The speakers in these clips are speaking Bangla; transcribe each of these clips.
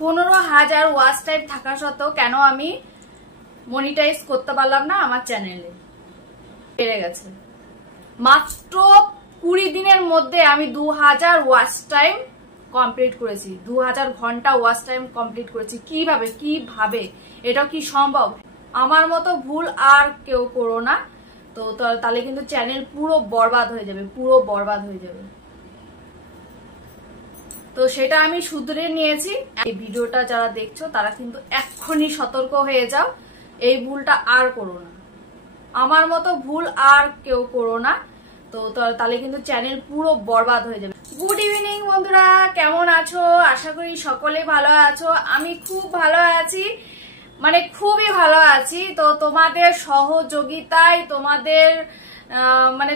15,000 ওয়াচ টাইম থাকা সত্ত্বেও কেন আমি মনিটাইজ করতে পারলাম না আমার চ্যানেলে? বেড়ে গেছে। মাত্র 20 দিনের মধ্যে আমি 2000 ওয়াচ টাইম কমপ্লিট করেছি, 2000 ঘন্টা ওয়াচ টাইম কমপ্লিট করেছি। কিভাবে এটা কি সম্ভব? আমার মতো ভুল আর কেউ করো না, তো তাহলে কিন্তু চ্যানেল পুরো বরবাদ হয়ে যাবে, পুরো বরবাদ হয়ে যাবে। তো সেটা আমি শুধরে নিয়েছি। এই ভিডিওটা যারা দেখছো তারা কিন্তু এক্ষুনি সতর্ক হয়ে যাও, এই ভুলটা আর করো না। আমার মতো ভুল আর কেউ করো না, তো তাহলে কিন্তু চ্যানেল পুরো বরবাদ হয়ে যাবে। গুড ইভিনিং বন্ধুরা, কেমন আছো? আশা করি সকলে ভালো আছো। আমি খুব ভালো আছি, মানে খুবই ভালো আছি। তো তোমাদের সহযোগিতায়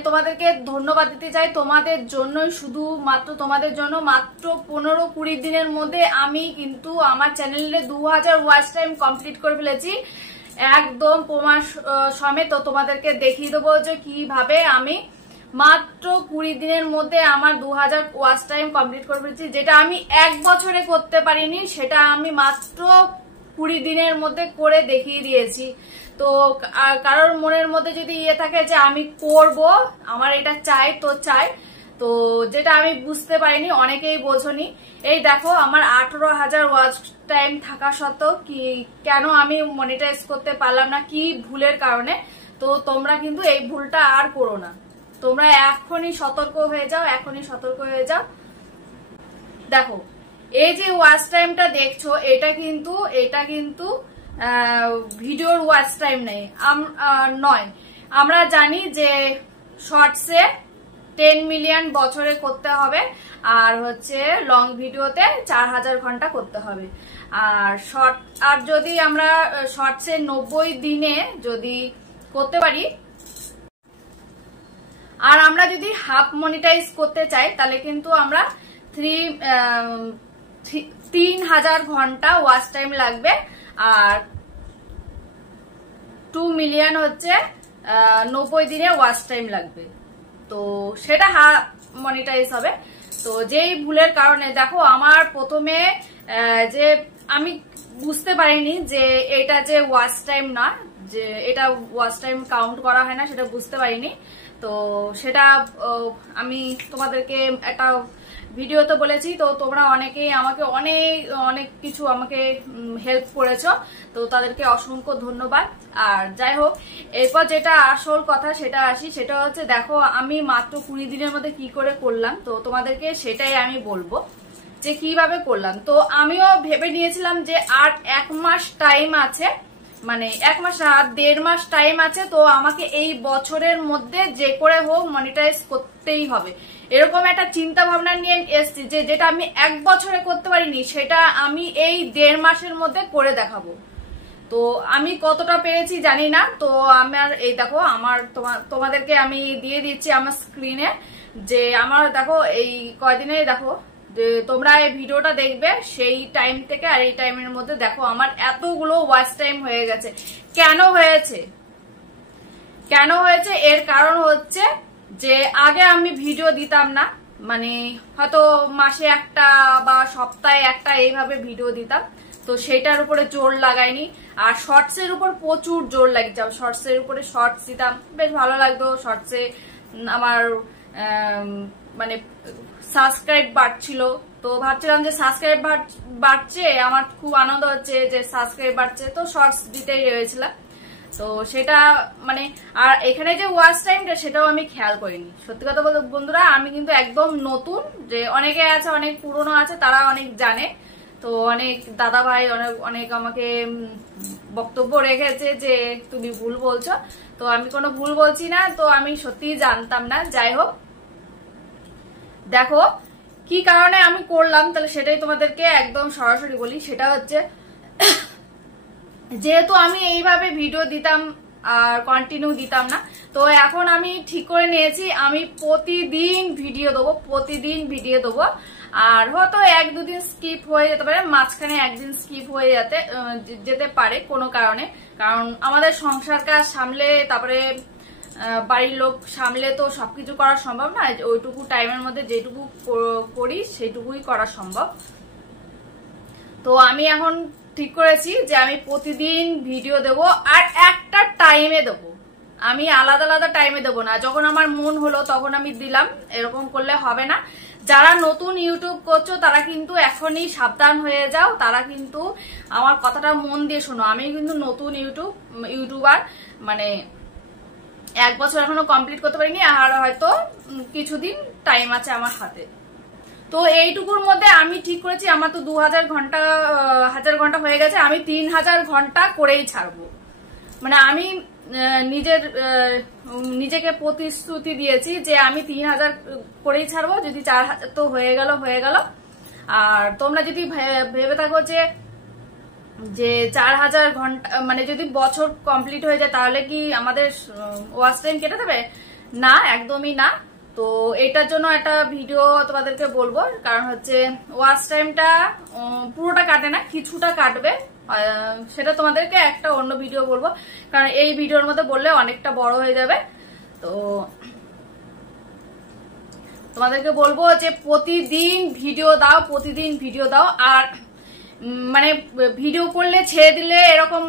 তোমাদেরকে ধন্যবাদ দিতে চাই। তোমাদের জন্যই, শুধুমাত্র তোমাদের জন্য মাত্র 15-20 দিনের মধ্যে আমি কিন্তু আমার চ্যানেলে 2000 ওয়াচ টাইম কমপ্লিট করে ফেলেছি, একদম প্রমাণ সমেত। তো তোমাদেরকে দেখিয়ে দেবো যে কিভাবে আমি মাত্র 20 দিনের মধ্যে আমার 2000 ওয়াচ টাইম কমপ্লিট করে ফেলেছি। যেটা আমি 1 বছরে করতে পারিনি, সেটা আমি মাত্র 20 দিনের মধ্যে করে দেখিয়ে দিয়েছি। তো কারোর মনের মধ্যে যদি থাকে যে আমি করব, আমার এটা চাই, তো যেটা আমি বুঝতে পারিনি, অনেকেই বোঝনি। এই দেখো, আমার 18,000 ওয়াচ টাইম থাকা সত্ত্বেও কেন আমি মনিটাইজ করতে পারলাম না, কি ভুলের কারণে। তো তোমরা কিন্তু এই ভুলটা আর করো না, তোমরা এখনই সতর্ক হয়ে যাও, এখনই সতর্ক হয়ে যাও। দেখো, এই যে ওয়াচ টাইমটা দেখছো, এটা কিন্তু ভিডিওর ওয়াচ টাইম নয়। আমরা জানি যে শর্টসে 10 মিলিয়ন বছরে করতে হবে, আর হচ্ছে লং ভিডিওতে 4000 ঘন্টা করতে হবে। আর যদি আমরা শর্টসে 90 দিনে যদি করতে পারি, আর আমরা যদি হাফ মনিটাইজ করতে চাই, তাহলে কিন্তু আমরা 3000 ঘন্টা ওয়াচ টাইম লাগবে, আর 2 মিলিয়ন হচ্ছে 90 দিনে ওয়াচ টাইম লাগবে। তো সেটা হাফ মনিটাইজ হবে। তো যেই ভুলের কারণে দেখো, আমার প্রথমে যে আমি বুঝতে পারিনি যে এটা যে ওয়াচ টাইম না, যে এটা ওয়াচ টাইম কাউন্ট করা হয় না, সেটা বুঝতে পারিনি। তো সেটা আমি তোমাদেরকে একটা ভিডিওতে বলেছি। তো তোমরা অনেকেই আমাকে অনেক কিছু আমাকে হেল্প করেছো, তো তাদেরকে অসংখ্য ধন্যবাদ। আর যাই হোক, এরপর যেটা আসল কথা সেটা আসি, সেটা হচ্ছে দেখো আমি মাত্র 20 দিনের মধ্যে কি করে করলাম, তো তোমাদেরকে সেটাই আমি বলবো যে কিভাবে করলাম। তো আমিও ভেবে নিয়েছিলাম যে আর 1 মাস টাইম আছে, মানে 1 মাস না, 1.5 মাস টাইম আছে। তো আমাকে এই বছরের মধ্যে যে করে হোক মনিটাইজ করতেই হবে, এরকম একটা চিন্তা ভাবনা নিয়ে এসছি। যেটা আমি 1 বছরে করতে পারিনি, সেটা আমি এই 1.5 মাসের মধ্যে করে দেখাবো। তো আমি কতটা পেরেছি জানি না। তো আমার এই দেখো, তোমাদেরকে আমি দিয়ে দিচ্ছি আমার স্ক্রিনে, যে আমার দেখো এই কয়দিনে দেখো, যে তোমরা এই ভিডিওটা দেখবে সেই টাইম থেকে আর এই টাইমের মধ্যে দেখো আমার এতগুলো ওয়াচ টাইম হয়ে গেছে। কেন হয়েছে এর কারণ হচ্ছে যে আগে আমি ভিডিও দিতাম না, মানে হয়তো মাসে একটা বা সপ্তাহে একটা এইভাবে ভিডিও দিতাম। তো সেটার উপরে জোর লাগাইনি। আর শর্টসের উপর প্রচুর জোর লাগিয়েছিলাম, শর্টসের উপরে শর্টস দিতাম, বেশ ভালো লাগতো। শর্টসে আমার মানে সাবস্ক্রাইব বাড়ছিল, তো ভাবছিলাম যে সাবস্ক্রাইব বাড়ছে, আমার খুব আনন্দ হচ্ছে যে সাবস্ক্রাইব বাড়ছে, তো শর্টস দিতেই রয়েছিলাম। তো সেটা মানে, আর এখানে যে ওয়াচ টাইমটা সেটাও আমি খেয়াল করিনি। সত্যি কথা বলতে বন্ধুরা, আমি কিন্তু একদম নতুন, যে অনেকে আছে, অনেক পুরনো আছে, তারা অনেক জানে। তো অনেক দাদা ভাই অনেক আমাকে বক্তব্য রেখেছে যে তুমি ভুল বলছো, তো আমি কোনো ভুল বলছি না। তো আমি সত্যিই জানতাম না। যাই হোক, দেখো কি কারণে আমি করলাম, তাহলে সেটাই তোমাদেরকে একদম সরাসরি বলি। সেটা হচ্ছে, যেহেতু আমি এইভাবে ভিডিও দিতাম আর কন্টিনিউ দিতাম না, তো এখন আমি ঠিক করে নিয়েছি আমি প্রতিদিন ভিডিও দেবো। আর হয়তো 1-2 দিন স্কিপ হয়ে যেতে পারে, মাঝখানে একদিন স্কিপ হয়ে যেতে পারে কোনো কারণে। কারণ আমাদের সংসার কাজ সামলে, তারপরে বাড়ির লোক সামলে তো সবকিছু করা সম্ভব না। ওইটুকু টাইমের মধ্যে যেটুকু করি সেইটুকুই করা সম্ভব। তো আমি এখন ঠিক করেছি যে আমি প্রতিদিন ভিডিও দেব, আর একটা টাইমে দেবো। আমি আলাদা আলাদা টাইমে দেবো না, যখন আমার মন হলো তখন আমি দিলাম, এরকম করলে হবে না। যারা নতুন ইউটিউব করছো তারা কিন্তু এখনই সাবধান হয়ে যাও, তারা কিন্তু আমার কথাটা মন দিয়ে শোনো। আমি কিন্তু নতুন ইউটিউবার, মানে 1 বছর এখনো কমপ্লিট করতে পারিনি, আর হয়তো কিছুদিন টাইম আছে আমার হাতে। তো এইটুকুর মধ্যে আমি ঠিক করেছি, আমার তো 2000 ঘন্টা হয়ে গেছে, আমি 3000 ঘন্টা করেই ছাড়বো। মানে আমি নিজেকে প্রতিশ্রুতি দিয়েছি যে আমি 3000 করেই ছাড়বো, যদি 4000 তো হয়ে গেল। আর তোমরা যদি ভেবে থাকো যে 4000 ঘন্টা মানে যদি বছর কমপ্লিট হয়ে যায় তাহলে কি আমাদের ওয়াচ টাইম কেটে দেবে? না, একদমই না। তো এটার জন্য একটা ভিডিও তোমাদেরকে বলবো, কারণ হচ্ছে ওয়াচ টাইমটা পুরোটা কাটে না, কিছুটা কাটবে, সেটা তোমাদেরকে একটা অন্য ভিডিও বলবো, কারণ এই ভিডিওর মধ্যে বললে অনেকটা বড় হয়ে যাবে। তো তোমাদেরকে বলবো যে প্রতিদিন ভিডিও দাও, আর মানে ভিডিও করলে ছেড়ে দিলে এরকম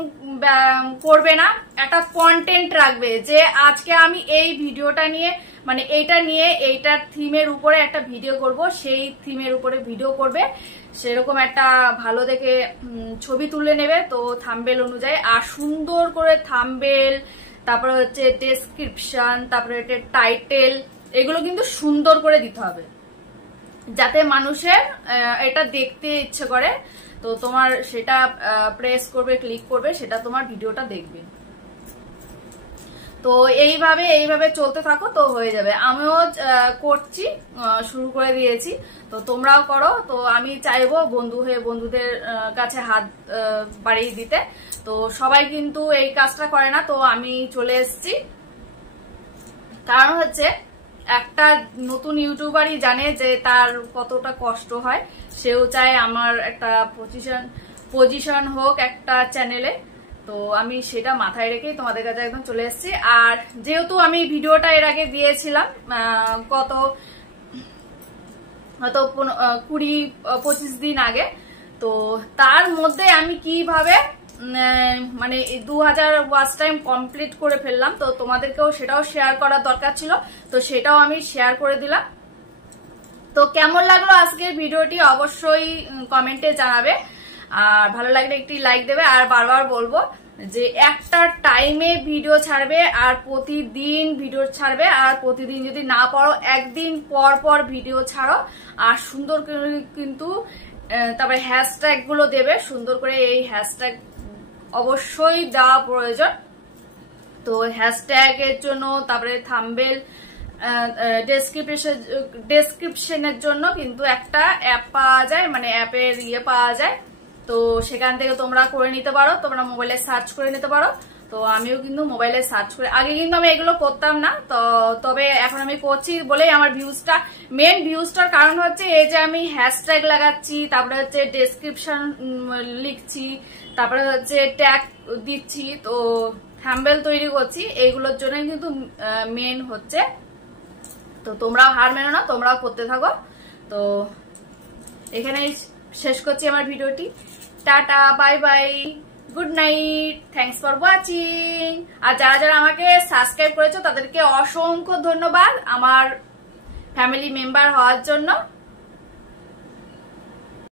করবে না, একটা কন্টেন্ট রাখবে যে আজকে আমি এই ভিডিওটা নিয়ে, মানে এইটার থিমের উপরে একটা ভিডিও করব, সেই থিমের উপরে ভিডিও করবে, সেরকম একটা ভালো দেখে ছবি তুলে নেবে, তো থাম্বনেল অনুযায়ী, আর সুন্দর করে থাম্বনেল, তারপরে হচ্ছে ডেসক্রিপশন, তারপরে টাইটেল, এগুলো কিন্তু সুন্দর করে দিতে হবে যাতে মানুষের এটা দেখতে ইচ্ছে করে। তো তোমার সেটা প্রেস করবে, ক্লিক করবে, সেটা তোমার ভিডিওটা দেখবে। তো এইভাবে চলতে থাকো, তো হয়ে যাবে। আমিও করছি, শুরু করে দিয়েছি, তো তোমরাও করো। তো আমি চাইবো বন্ধু হয়ে বন্ধুদের কাছে হাত বাড়িয়ে দিতে। তো সবাই কিন্তু এই কাজটা করে না, তো আমি চলে এসেছি। কারণ হচ্ছে একটা নতুন ইউটিউবারই জানে যে তার কতটা কষ্ট হয়, সেও চায় আমার একটা পজিশন হোক একটা চ্যানেলে। তো আমি সেটা মাথায় রেখেই তোমাদের কাছে একদম চলে এসেছি। আর যেহেতু আমি ভিডিওটা এর আগে দিয়েছিলাম হয়তো 20-25 দিন আগে, তো তার মধ্যে আমি কিভাবে মানে 2000 ওয়াচ টাইম কমপ্লিট করে ফেললাম, তো তোমাদেরকেও সেটাও শেয়ার করার দরকার ছিল, তো সেটাও আমি শেয়ার করে দিলাম। তো কেমন লাগলো আজকের ভিডিওটি অবশ্যই কমেন্টে জানাবে, আর ভালো লাগলে একটি লাইক দেবে। আর বারবার বলবো যে একটা টাইমে ভিডিও ছাড়বে, আর প্রতিদিন ভিডিও ছাড়বে, আর প্রতিদিন যদি না পারো একদিন পর ভিডিও ছাড়ো, আর সুন্দর করে কিন্তু তারপরে হ্যাশট্যাগ গুলো দেবে সুন্দর করে, এই হ্যাশট্যাগ অবশ্যই দেওয়া প্রয়োজন। তো হ্যাশট্যাগ এর জন্য, তারপরে থাম্বনেল, ডেসক্রিপশনের জন্য কিন্তু একটা অ্যাপ পাওয়া যায়, মানে অ্যাপের পাওয়া যায়, তো সেখান থেকে তোমরা করে নিতে পারো, তোমরা মোবাইলে সার্চ করে নিতে পারো। তো আমিও কিন্তু মোবাইলে সার্চ করে, আগে কিন্তু আমি এগুলো করতাম না, তো তবে এখন আমি করছি বলেই আমার মেন ভিউজটার কারণ হচ্ছে এই যে আমি হ্যাশট্যাগ লাগাচ্ছি, তারপরে হচ্ছে ডেসক্রিপশন লিখছি, তারপরে হচ্ছে ট্যাগ দিচ্ছি, তো থাম্বনেল তৈরি করছি, এইগুলোর জন্যই কিন্তু মেন হচ্ছে। তো তোমরাও হার মেনো না, তোমরাও করতে থাকো। তো এখানেই শেষ করছি আমার ভিডিওটি। Tata, bye bye, good night, thanks for watching. আর যারা আমাকে সাবস্ক্রাইব করেছো তাদেরকে অসংখ্য ধন্যবাদ আমার ফ্যামিলি মেম্বার হওয়ার জন্য।